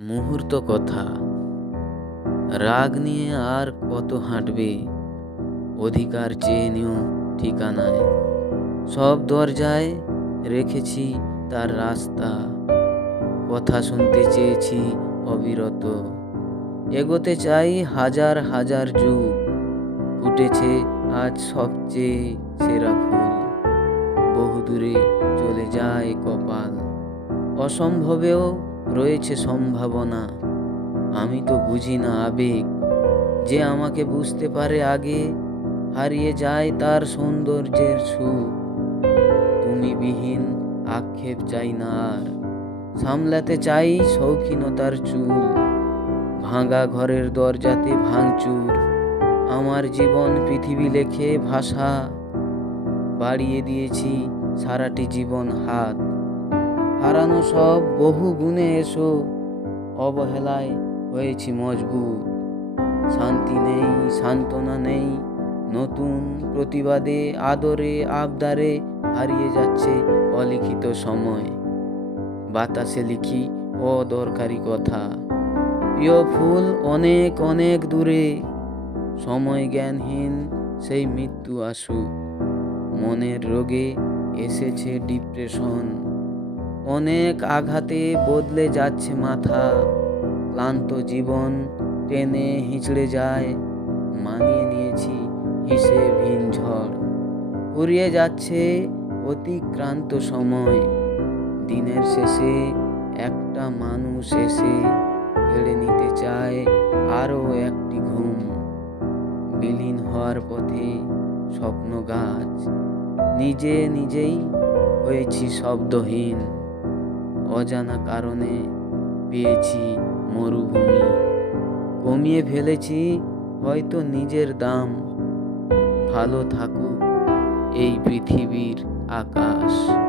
মুহূর্ত কথা। রাগ নিয়ে আর কত হাঁটবে? অধিকার চেয়ে নিও ঠিকানায়। সব দরজায় রেখেছি তার রাস্তা। কথা শুনতে চেয়েছি অবিরত। এগোতে চাই হাজার হাজার যুগ। ফুটেছে আজ সবচেয়ে সেরা ফুল। বহুদূরে চলে যায় কপাল। অসম্ভবেও রয়েছে সম্ভাবনা। আমি তো বুঝি না আবেগ। যে আমাকে বুঝতে পারে আগে, হারিয়ে যায় তার সৌন্দর্যের সুখ। তুমি বিহীন, আক্ষেপ চাই না আর। সামলাতে চাই শৌখিনতার চুল। ভাঙা ঘরের দরজাতে ভাঙচুর। আমার জীবন পৃথিবী লেখে ভাষা। বাড়িয়ে দিয়েছি সারাটি জীবন হাত। হারানো সব বহু গুণে এসো, অবহেলায় হয়েছি মজবুত। শান্তি নেই, সান্ত্বনা নেই, নতুন প্রতিবাদে, আদরে, আবদারে হারিয়ে যাচ্ছে অলিখিত সময়। বাতাসে লিখি অদরকারি কথা। প্রিয় ফুল অনেক অনেক দূরে, সময় জ্ঞানহীন সেই মৃত্যু আসুক। মনের রোগে এসেছে ডিপ্রেশন অনেক আঘাতে বদলে যাচ্ছে মাথা। ক্লান্ত জীবন টেনে হিঁচড়ে যায়, মানিয়ে নিয়েছি হিসেবহীন ঝড়। ফুরিয়ে যাচ্ছে অতিক্রান্ত সময়। দিনের শেষে একটা মানুষ এসে কেড়ে নিতে চায় আরও একটি ঘুম। বিলীন হওয়ার পথে স্বপ্ন গাছ। নিজে নিজেই হয়েছি শব্দহীন। অজানা কারণে পেয়েছি মরুভূমি। কমিয়ে ফেলেছি হয়তো নিজের দাম। ভালো থাকুক এই পৃথিবীর আকাশ।